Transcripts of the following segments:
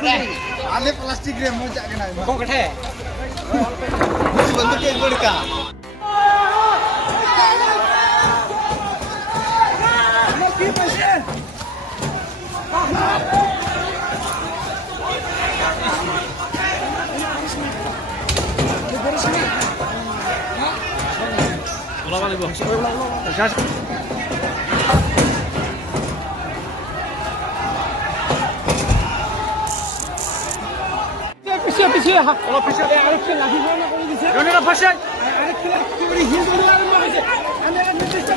आले प्लास्टिक रे मुझे जाके ना कौन कठे मुझे बंदूक के गोड़ का পিছিয়ে আরেকটা লাঠি ধরনা করে দিছে জনেরা ফাঁসে আরেকটা লাঠি করে হিন্দু আরম্ভ হয়েছে আমি আর নির্দিষ্ট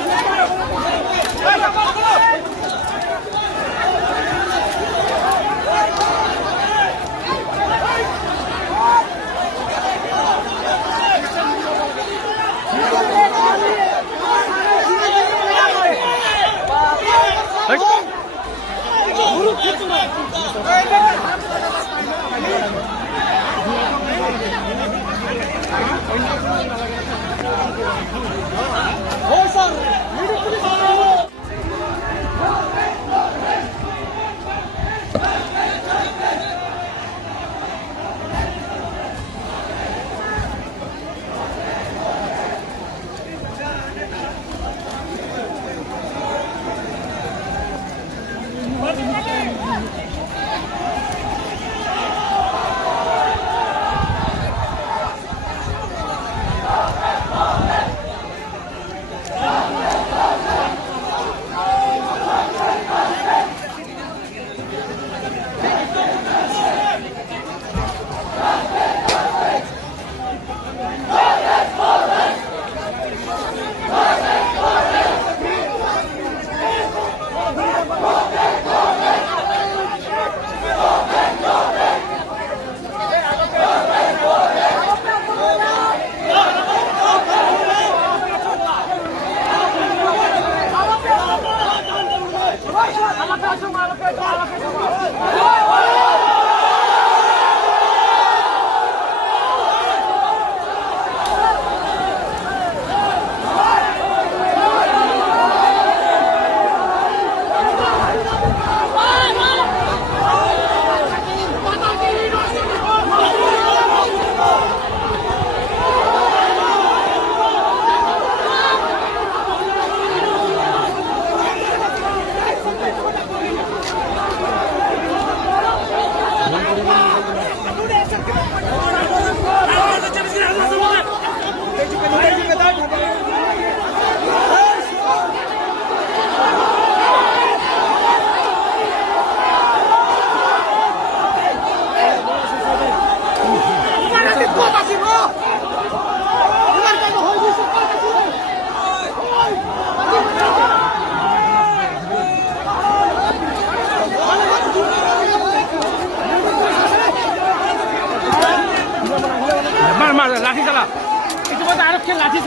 মার লাঠি চালা ইতিমধ্যে আরক্ষী লাঠি